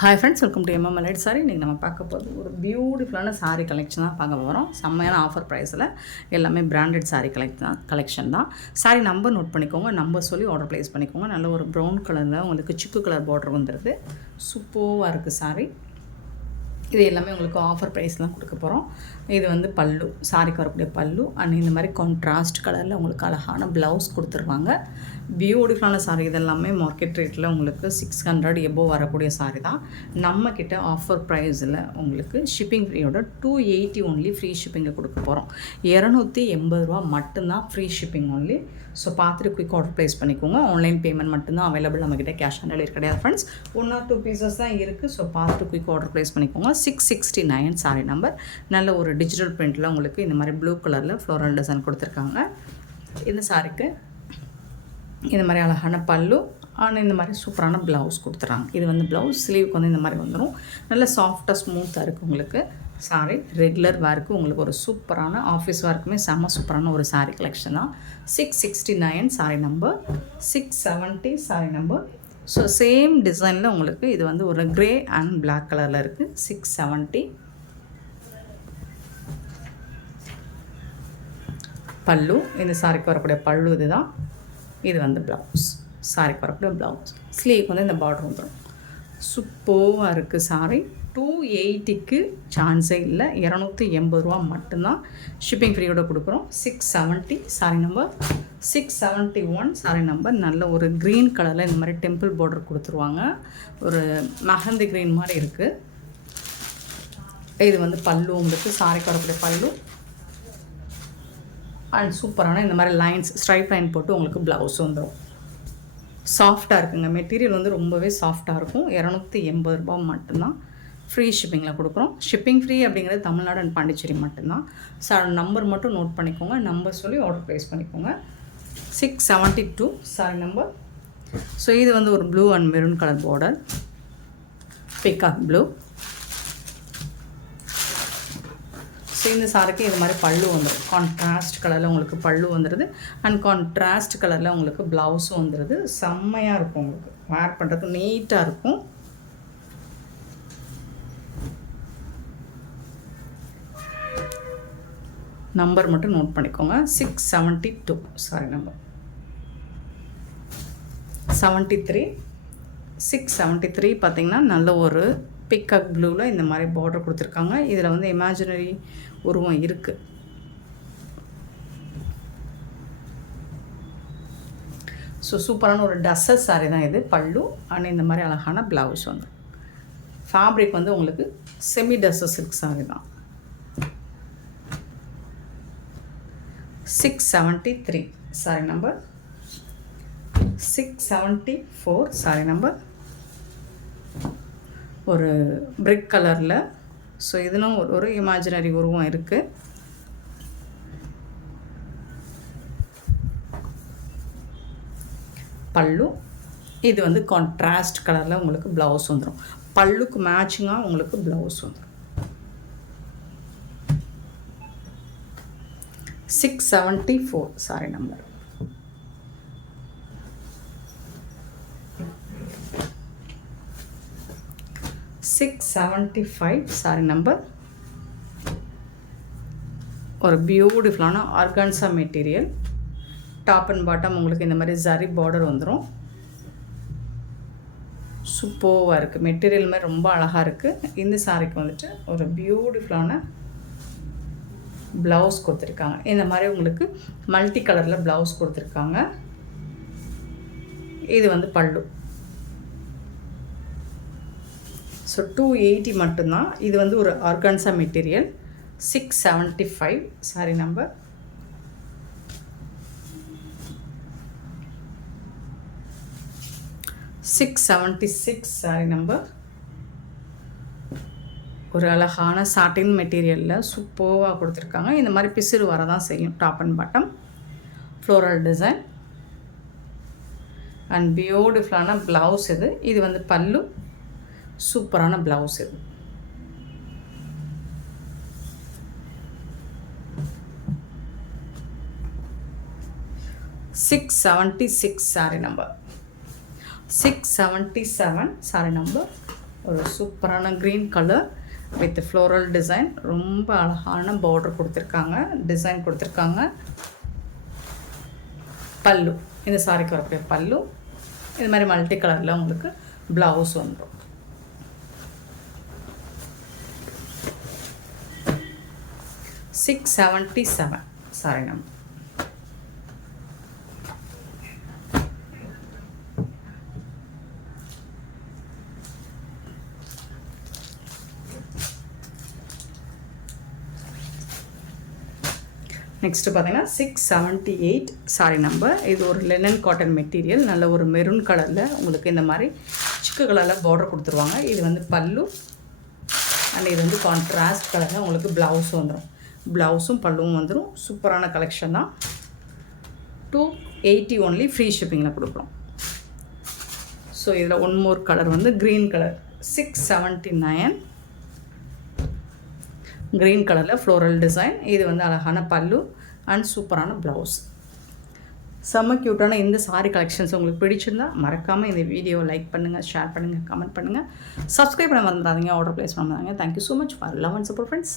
Hi friends, welcome to MM light sorry. இன்றைக்கி நம்ம பார்க்க போகிறது ஒரு பியூட்டிஃபுல்லான சாரீ கலெக்ஷன் தான் பார்க்க போகிறோம். செம்மையான ஆஃபர் ப்ரைஸில் எல்லாமே பிராண்டட் சாரீ கலெக்ஷன் தான். சாரீ நம்பர் நோட் பண்ணிக்கோங்க, நம்பர் சொல்லி ஆர்டர் ப்ளேஸ் பண்ணிக்கோங்க. நல்ல ஒரு ப்ரௌன் கலரில் உங்களுக்கு சிக்கு கலர் பார்டர் வந்துடுது. சூப்பராக இருக்குது சாரீ. இது எல்லாமே உங்களுக்கு ஆஃபர் ப்ரைஸ் தான் கொடுக்க போகிறோம். இது வந்து பல்லு, சாரிக்கு வரக்கூடிய பல்லு. அண்ட் இந்த மாதிரி கான்ட்ராஸ்ட் கலரில் உங்களுக்கு அழகான ப்ளவுஸ் கொடுத்துருவாங்க. பியூட்டிஃபுல்லான சாரீ. இதெல்லாமே மார்க்கெட் ரேட்டில் உங்களுக்கு 600 எபோவ் வரக்கூடிய சாரீ தான். நம்மக்கிட்ட ஆஃபர் ப்ரைஸில் உங்களுக்கு ஷிப்பிங் ஃப்ரீயோட 280 ஒன்லி ஃப்ரீ ஷிப்பிங்கில் கொடுக்க போகிறோம். 280 ரூபா மட்டும்தான் ஃப்ரீ ஷிப்பிங் ஒன்லி. ஸோ பார்த்துட்டு குயிக் ஆர்டர் ப்ளேஸ் பண்ணிக்கோங்க. ஆன்லைன் பேமெண்ட் மட்டும்தான் அவைலபிள், நம்மக்கிட்ட கேஷ் ஆன் டெலிவரி கிடையாது ஃப்ரெண்ட்ஸ். 1 or 2 பீசஸ் தான் இருக்குது. ஸோ பார்த்துட்டு குயிக் ஆர்டர் ப்ளேஸ் பண்ணிக்கோங்க. 669 சாரி நம்பர். நல்ல ஒரு டிஜிட்டல் பிரிண்டில் உங்களுக்கு இந்த மாதிரி ப்ளூ கலரில் ஃப்ளோரல் டிசைன் கொடுத்துருக்காங்க. இந்த சாரிக்கு இந்த மாதிரி அழகான பல்லு, ஆனால் இந்த மாதிரி சூப்பரான ப்ளவுஸ் கொடுத்துட்றாங்க. இது வந்து ப்ளவுஸ் ஸ்லீவுக்கு வந்து இந்த மாதிரி வந்துடும். நல்ல சாஃப்டாக ஸ்மூத்தாக இருக்குது உங்களுக்கு சாரி. ரெகுலர் வேர்க்கு உங்களுக்கு ஒரு சூப்பரான ஆஃபீஸ் வேர்க்குமே செம்ம சூப்பரான ஒரு சாரீ கலெக்ஷன் தான். 669 sari number, 670 sari number. So same டிசைனில் உங்களுக்கு இது வந்து ஒரு க்ரே அண்ட் பிளாக் கலரில் இருக்குது. 670 பல்லு. இந்த சாரிக்கு வரக்கூடிய பல்லு இது தான். இது வந்து ப்ளவுஸ், சாரிக்கு வரக்கூடிய ப்ளவுஸ். ஸ்லீவ் வந்து இந்த பார்டர் வந்துடும். சூப்பராக இருக்குது சாரி. 280க்கு சான்ஸே இல்லை. 280 ரூபா மட்டும்தான் ஷிப்பிங் ஃப்ரீயோட கொடுக்குறோம். 670 சாரி நம்பர், 671 சாரி நம்பர். நல்ல ஒரு க்ரீன் கலரில் இந்த மாதிரி டெம்பிள் பார்டர் கொடுத்துருவாங்க. ஒரு மெஹந்தி க்ரீன் மாதிரி இருக்குது. இது வந்து பல்லு உங்களுக்கு, சாரிக்கு வரக்கூடிய பல்லு. அண்ட் சூப்பரான இந்த மாதிரி லைன்ஸ், ஸ்ட்ரைப் லைன் போட்டு உங்களுக்கு ப்ளவுஸ் வந்துடும். சாஃப்டாக இருக்குங்க. மெட்டீரியல் வந்து ரொம்பவே சாஃப்டாக இருக்கும். 280 ரூபா மட்டும்தான் ஃப்ரீ ஷிப்பிங்கில் கொடுக்குறோம். ஷிப்பிங் ஃப்ரீ அப்படிங்கிறது தமிழ்நாடு அண்ட் பாண்டிச்சேரி மட்டும்தான். நம்பர் மட்டும் நோட் பண்ணிக்கோங்க, நம்பர் சொல்லி ஆர்டர் ப்ளேஸ் பண்ணிக்கோங்க. 672 சாரி நம்பர். ஸோ இது வந்து ஒரு blue and maroon colour border, peacock blue. So இந்த சாரிக்கு இது மாதிரி பல்லு வந்துடும். கான்ட்ராஸ்ட் கலரில் உங்களுக்கு பல்லு வந்துடுது. அண்ட் கான்ட்ராஸ்ட் கலரில் உங்களுக்கு ப்ளவுஸும் வந்துடுது. செம்மையாக இருக்கும் உங்களுக்கு, வேர் பண்ணுறதுக்கு நீட்டாக இருக்கும். நம்பர் மட்டும் நோட் பண்ணிக்கோங்க. 672 சாரி நம்பர். 73 673 பார்த்திங்கன்னா நல்ல ஒரு பிக்கப் ப்ளூவில் இந்த மாதிரி பார்டர் கொடுத்துருக்காங்க. இதில் வந்து இமேஜினரி உருவம் இருக்குது. ஸோ சூப்பரான ஒரு டஸ்ஸர் சாரி தான் இது. பல்லு அண்ட் இந்த மாதிரி அழகான ப்ளவுஸ் வந்து. ஃபேப்ரிக் வந்து உங்களுக்கு செமி டஸ்ஸர் சில்க் சாரி தான். 673 சாரி நம்பர். 674 sorry number. ஒரு பிரிக் கலரில். ஸோ இதெல்லாம் ஒரு இமேஜினரி உருவம் இருக்குது. பல்லு இது வந்து கான்ட்ராஸ்ட் கலரில் உங்களுக்கு ப்ளவுஸ் வந்துடும். பல்லுக்கு மேட்சிங்காக உங்களுக்கு ப்ளவுஸ் வந்துடும். 674 சாரி நம்பர். Sorry number. ஒரு பியூட்டிஃபுல்லான organza material. Top and bottom உங்களுக்கு இந்த மாதிரி ஜரி பார்டர் வந்துடும். சூப்பராக இருக்குது. மெட்டீரியல் மாதிரி ரொம்ப அழகாக இருக்குது. இந்த சாரிக்கு வந்துட்டு ஒரு பியூட்டிஃபுல்லான ப்ளவுஸ் கொடுத்துருக்காங்க. இந்த மாதிரி உங்களுக்கு மல்டி கலரில் ப்ளவுஸ் கொடுத்துருக்காங்க. இது வந்து பல்லு. ஸோ 280 மட்டும்தான். இது வந்து ஒரு organza material. 675 sorry number. 676 sorry number. ஒரு அழகான சாட்டின் மெட்டீரியலில் சூப்பராக கொடுத்துருக்காங்க. இந்த மாதிரி பிசிறு வரதான் செய்யும். Top and bottom floral design and பியூட்டிஃபுல்லான ப்ளவுஸ் இது. இது வந்து பல்லு. சூப்பரான ப்ளவுஸ் இது. 676 சாரி நம்பர். 677 sorry number. ஒரு சூப்பரான green colour with floral design. ரொம்ப அழகான பார்டர் கொடுத்துருக்காங்க, டிசைன் கொடுத்துருக்காங்க. பல்லு, இந்த சாரிக்கு வரக்கூடிய பல்லு. இது மாதிரி மல்டி கலரில் உங்களுக்கு ப்ளவுஸ் வந்துடும். $677 சாரி நம்பர். நெக்ஸ்ட்டு பார்த்தீங்கன்னா 678 சாரி நம்பர். இது ஒரு லெனன் காட்டன் மெட்டீரியல், நல்ல ஒரு மெரூன் கலரில் உங்களுக்கு இந்த மாதிரி சிக்கு கலரில் பார்டர் கொடுத்துருவாங்க. இது வந்து பல்லு அண்ட் இது வந்து கான்ட்ராஸ்ட் கலரில் உங்களுக்கு ப்ளவுஸ் வந்துடும். ப்ளவுஸும் பல்லுவும் வந்துடும். சூப்பரான கலெக்ஷன் தான். 280 ஒன்லி, ஃப்ரீ ஷிப்பிங்கில் கொடுக்குறோம். ஸோ இதில் ஒன் மோர் கலர் வந்து க்ரீன் கலர். 679 க்ரீன் கலரில் ஃப்ளோரல் டிசைன். இது வந்து அழகான பல்லு அண்ட் சூப்பரான ப்ளவுஸ். செம்ம க்யூட்டான இந்த சாரி கலெக்ஷன்ஸ் உங்களுக்கு பிடிச்சிருந்தா மறக்காமல் இந்த வீடியோ லைக் பண்ணுங்கள், ஷேர் பண்ணுங்கள், கமெண்ட் பண்ணுங்கள், சப்ஸ்கிரைப் பண்ண மறந்துடாதீங்க, ஆர்டர் ப்ளேஸ் பண்ணாங்க. Thank you so much for love and support friends.